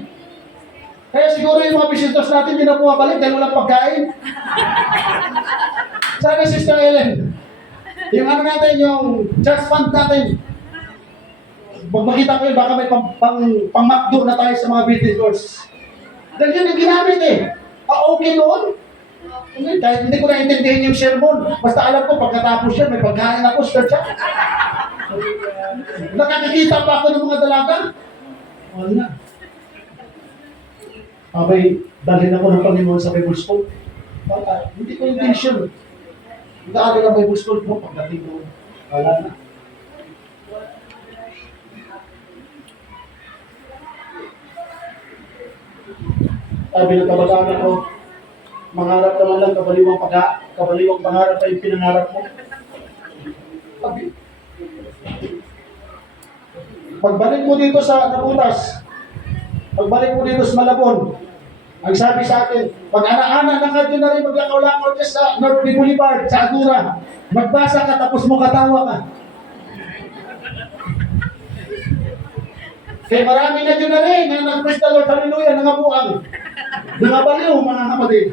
Kaya siguro yung mga visitors natin hindi na bumabalik dahil walang pagkain. Sabi Sister Ellen, yung ano natin, yung church fund natin, pag makita ko yun, baka may pang-McDo na tayo sa mga visitors. Dahil yun yung ginamit eh. Okay noon. Kahit hindi ko naintindihan yung sermon, basta alam ko pagkatapos yan, may pagkain ako sa church. Nakakakita pa ako ng mga dalaga. Wala. Abay, dalhin ako ng Panginoon sa Bible School. Hindi ko intention. Nag-aaral ng Bible School mo pagdating ko. Wala na. Sabi ng kabataan ko, mangarap ka man lang, kabaliwang pangarap pa yung pinangarap mo. Pagbalik mo dito sa Nabutas, pagbalik mo dito sa Malabon, ang sabi sa akin, pag ana-ana na ka dyan na rin maglakaw-lakaw dyan sa North Boulevard, sa Agura, magbasa ka tapos mo katawa ka. Kaya marami na dyan na rin, na nag-praise the Lord, hallelujah, nangabuang. Nangabaliw, mga kapatid.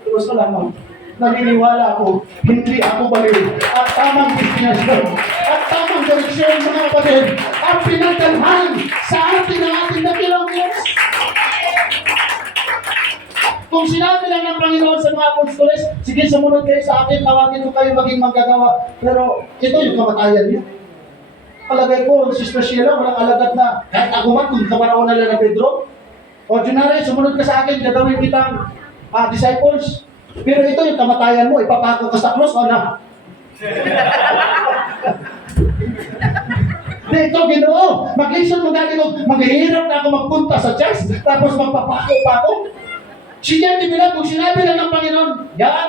Pero salamat, naniniwala ako, hindi ako baliw. At tamang destinasyon, at tamang direksyon, mga kapatid, ang pinagdalhan sa ating ng ating nakirang Diyos. Kung sinabi lang ng Panginoon sa mga apostoles, sige, sumunod kayo sa akin, tawagin ko kayo maging manggagawa. Pero ito yung kamatayan niya. Palagay ko, Sister Sheila, walang alagad na kahit ako man, kung kamarao na lang ng Pedro, ordinary, sumunod ka sa akin, gagawin kitang disciples. Pero ito yung kamatayan mo, ipapako ka sa cross o na? Dito, Ginoo, mag-listen mo dati ko, maghihirap na ako magpunta sa church, tapos magpapako pa ako. Siya, dibilang, kung sinabi lang ng Panginoon, yan,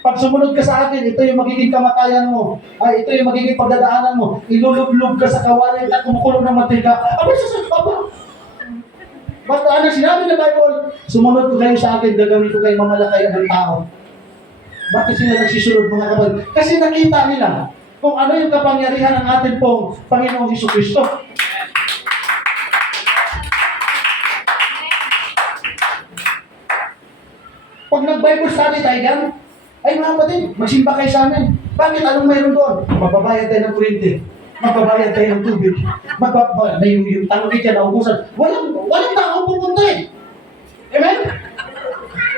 pag sumunod ka sa akin, ito yung magiging kamatayan mo. Ay, ito yung magiging pagdadaanan mo. Ilulublob ka sa kawalan at kumukulong ng mantika. Aba, aba. Basta ano sinabi ng Bible, sumunod ko kayo sa akin, gagawin ko kayo mamalakayan ng tao. Bakit sila nagsisunod mga kapatid? Kasi nakita nila kung ano yung kapangyarihan ng ating pong Panginoong Jesucristo. Pag nag-Bible study tayo dyan, ay mga kapatid, magsimba kayo sa amin. Bakit? Anong mayroon doon? Magbabayad tayo ng kuryente. Magbabayad tayo ng tubig. Magbabayad yung tanong dyan, naubusan. Walang tao pupunta eh. Amen?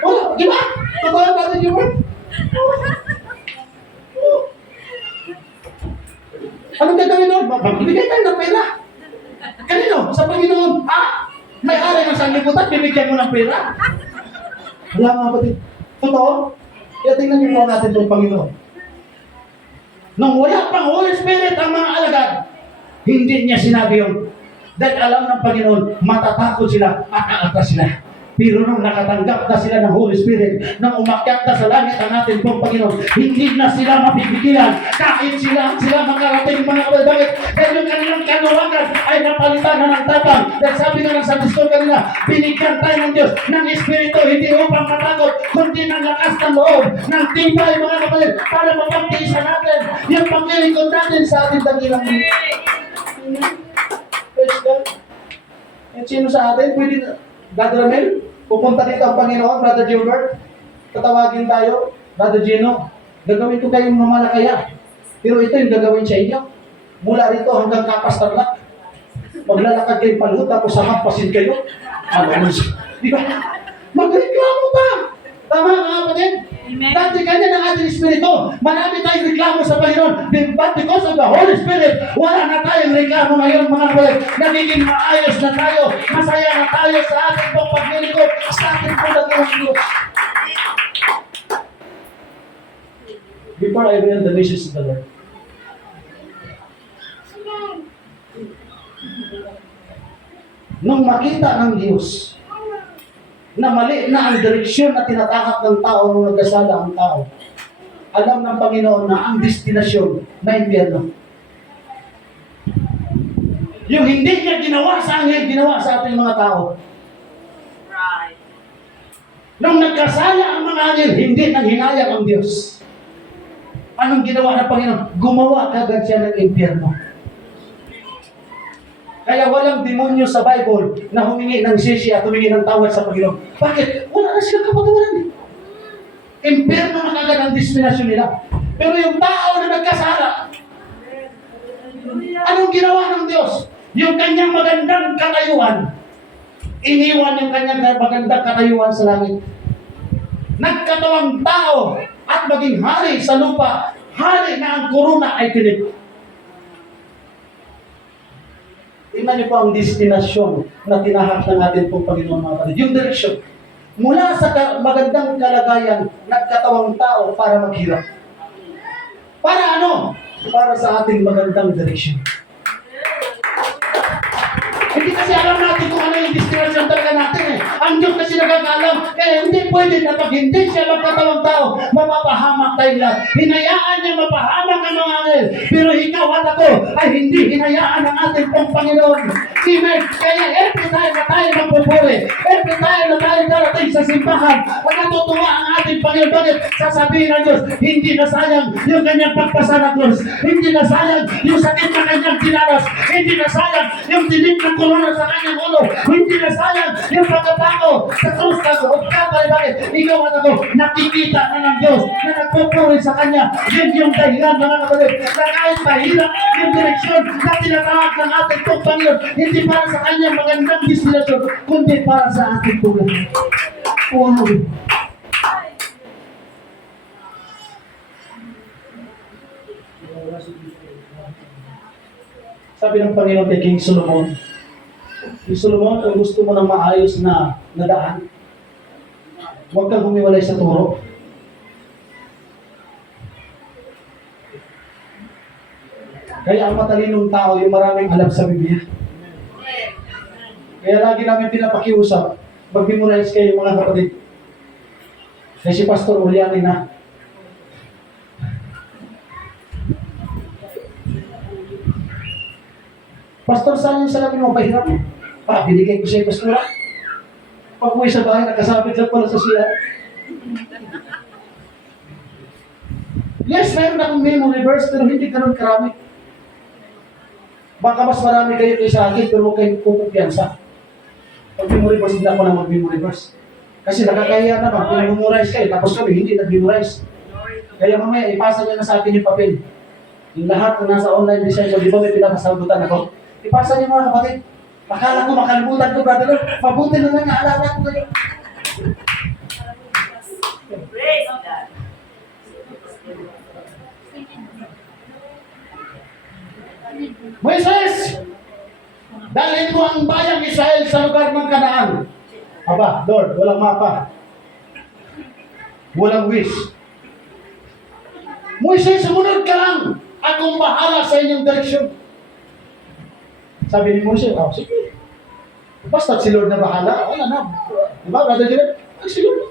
Wala. Di ba? Totoo natin yung word. Anong gagawin doon? Magbibigay tayo ng pera. Kanino? Sa Panginoon. May ari ng sanglibutan, bibigyan mo ng pera. Wala mga kapatid. Totoo? Kaya tingnan niyo po natin itong Panginoon. Nung wala pang Holy Spirit ang mga alagad, hindi niya sinabi yun. Dahil alam ng Panginoon, matatakot sila at aatras sila. Pero nung nakatanggap na sila ng Holy Spirit, nang umakyat na sa langit ang ating pong Panginoon, hindi na sila mapipigilan. Kahit sila makarating mga kapatid. Bakit? Dahil yung kanilang kanuwagan ay napalitan na ng tapang. Dahil sabi nga ng Sunday School kanina, binigyan tayo ng Diyos ng Espiritu, hindi upang matakot, kundi ng lakas ng loob, ng tibay mga kapatid, para mapagtiisan natin yung paglilingkod natin sa ating dakilang mga. Praise God. At sino sa atin, pwede na, Brother Ramel, pupunta dito ang Panginoon, Brother Gilbert, tatawagin tayo, Brother Gino, gagawin ko kayong mamalakaya. Pero ito yung gagawin sa inyo. Mula rito hanggang Kapastarlak. Maglalakad kayo paluhod, tapos hakampasin kayo. Di ba? Magreklamo pa! Tama nga kapatid? Dati kanya ng ating Espiritu. Marami tayong reklamo sa Panginoon. But because of the Holy Spirit, wala na tayong reklamo ngayon mga kapatid. Nagiging maayos na tayo. Masaya na tayo sa ating pong paglilingkod. Sa ating pong dakilang Diyos. Before I read the message of the Lord, nung makita ng Diyos na mali na ang direksyon na tinatahak ng tao nung nagkasala ang tao, alam ng Panginoon na ang destinasyon na impyerno. Yung hindi niya ginawa sa anghel, ginawa sa ating mga tao. Right. Nung nagkasala ang mga anghel, hindi nang hinayang ang Diyos. Anong ginawa ng Panginoon? Gumawa kagad siya ng impyerno. Kaya walang demonyo sa Bible na humingi ng sisi at humingi ng tawad sa Panginoon. Bakit? Wala na silang kapatawaran eh. Impyerno na kagad ang destinasyon nila. Pero yung tao na nagkasala, anong ginawa ng Diyos? Yung kanyang magandang katayuan, iniwan yung kanyang magandang katayuan sa langit. Nagkatawang tao at maging hari sa lupa, hari na ang korona ay tinip. Tingnan niyo po ang destinasyon na tinahak ng atin pong Panginoon mga kapatid. Yung direksyon. Mula sa magandang kalagayan, nagkatawang tao para maghirap. Para ano? Para sa ating magandang direksyon. Hindi kasi alam natin kung ano yung destinasyon talaga natin eh. Ang Diyos kasi nagkakalam. Kaya hindi pwede na pag hindi siya magkatawang tao, mapapahamak tayo lahat. Hinayaan niya mapahamak ang mga anghel. Pero ikaw at ako ay hindi hinayaan ng ating pong Panginoon. Amen. Kaya every time na tayo magpupuri, every time na tayo darating sa simbahan, at natutuwa ang ating Panginoon. Bakit? Sasabihin ng Diyos, hindi na sayang yung kanyang pagpasa ng Diyos. Hindi na sayang yung sakit na kanyang dinaras. Hindi na sayang yung dinig ng kulungan sa kanyang ulo. Hindi na sayang yung pagkatako sa krus na kapal. Bakit? Ikaw at ako, nakikita na ng Diyos na nagpupuri sa Kanya. Yun yung dahilan mga kapatid. Na kahit mahirap yung direksyon na tinatawag ng ating pong Panginoon, hindi para sa Kanyang magandang destinasyon, kundi para sa ating tulad. Wow! Sabi ng Panginoon kay King Solomon, Solomon, kung gusto mo ng maayos na daan, huwag kang humiwalay sa turo. Kaya ang matalinong tao, yung maraming alam sa Biblia. Kaya lagi namin pinapakiusap, mag-memorize kayo mga kapatid. Kaya si Pastor Uliani na. Pastor, saan yung salamin mo? Pahirap. Binigay ko siya yung pastora. Pag uwi sa bahay, nakasabit lang pala sa siya. Yes, meron akong memory verse, pero hindi ganun karami. Baka mas marami kayo kaysa akin, pero huwag kayong pupupiyansa. Pag memory verse, hindi ako na mag-memory verse. Kasi nakakahiya naman, kung memorize kayo, tapos kami hindi nag-memorize. Kaya mamaya, ipasa niyo na sa akin yung papel. Yung lahat na nasa online design ko, di ba may pinakasagutan ako? Ipasa niyo mga kapatid. Akala ko makalimutan ko, brother. Mabuti na lang, naalala ko kayo. Praise God. Moises! Dalhin mo ang bayang Israel sa lugar ng Kanaan. Aba, Lord, walang mapa. Walang wish. Moises, sumunod ka lang. Akong bahala sa inyong direksyon. Sabi ni Moises, sige. Basta si Lord na bahala. Wala na. Diba, brother Jeremy? Si Lord.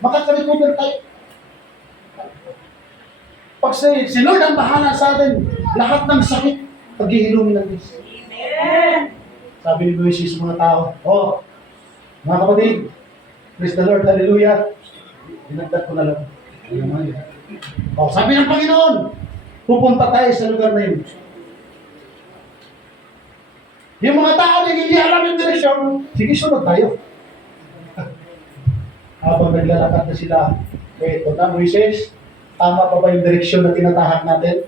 Makaka-recover tayo. Pag si Lord ang bahala sa atin, lahat ng sakit, paghihilumin natin. Amen. Sabi ni Moises sa mga tao, mga kapatid, praise the Lord, hallelujah. Dinagdag ko na lang. Sabi ng Panginoon, pupunta tayo sa lugar na yun. Yung mga tao na hindi alam yung direksyon, sige, sunod tayo. Habang naglalakad na sila, ito na, Moises, tama pa ba yung direksyon na tinatahak natin?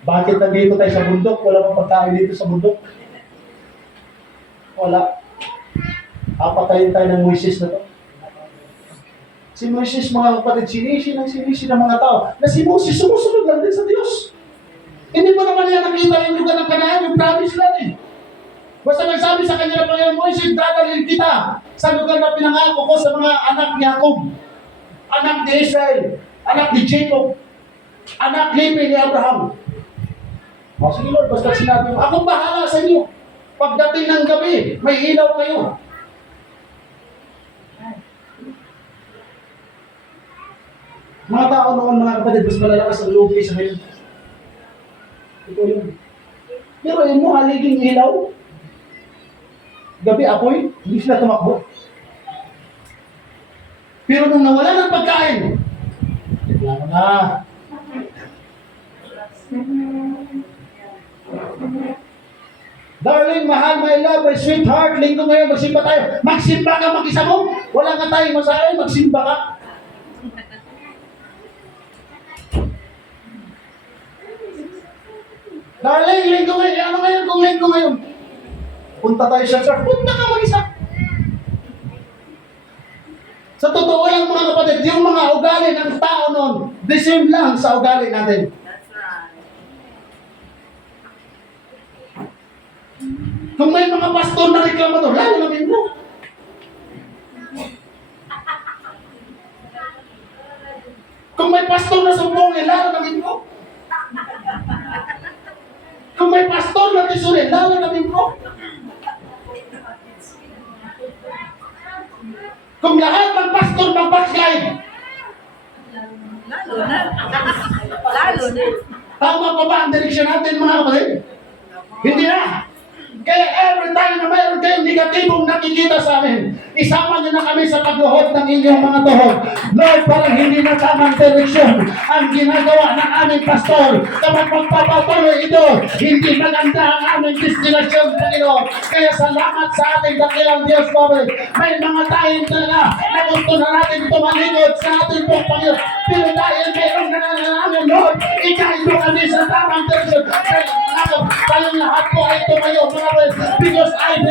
Bakit nandito tayo sa bundok? Wala pang pagkain dito sa bundok? Wala. Papatayin tayo ng Moises na to. Si Moises, mga kapatid, sinisi ng mga tao na si Moses sumusunod lang din sa Diyos. Hindi mo naman niya nakita yung lugar ng Kanaan, yung promise lang eh. Basta nagsabi sa kanya ng Panginoon, Moises, dadalhin kita sa lugar na pinangako ko sa mga anak ni Jacob, anak ni Israel, anak ni Jacob, anak ni Abraham. Sige Lord, basta sinabi mo, akong bahala sa inyo. Pagdating ng gabi, may ilaw kayo. Mga tao noon, mga kapatid, mas malalakas ang loob sa ngayon. Ito yun. Pero yun mo, haliging ilaw. Gabi apoy, hindi sila tumakbo. Pero nung nawala ng pagkain, wala mo na. Darling, mahal, my love, my sweetheart, linggo ngayon, magsimba tayo. Magsimba ka mag-isa mo. Wala nga tayong masahe, magsimba ka. Darling, linggo ngayon, ano ngayon kung linggo ngayon? Punta tayo sa church, punta ka mag-isa. Sa totoo lang mga kapatid, yung mga ugali ng tao noon, the same lang sa ugali natin. That's right. Kung may mga pastor na reklamador, lalo namin mo. Kung may pastor na sumbongin, lalo namin mo. Kung may pastor na tisurin, lalo namin mo. Kung lahat ng pastor mag-backslide, Lalo na. Lalo na. tama pa ba ang direksyon natin mga kapatid? Hindi na. Kaya every time na mayroon kayong negatibong nakikita sa amin, isama niyo na kami sa pagluhod ng inyong mga tuhod. Lord, parang hindi na tamang direksyon ang ginagawa ng aming pastor. Kapag magpapatuloy ito, hindi maganda ang aming destinasyon, Panginoon. Kaya salamat sa ating dakilang Diyos, Panginoon. May mga tayong talaga na gusto na natin tumalikod sa ating pong Panginoon. Pero dahil mayroon na namin, Lord, ikain mo kami sa tamang direksyon. Kaya tayong lahat po ay tumayo, mga because I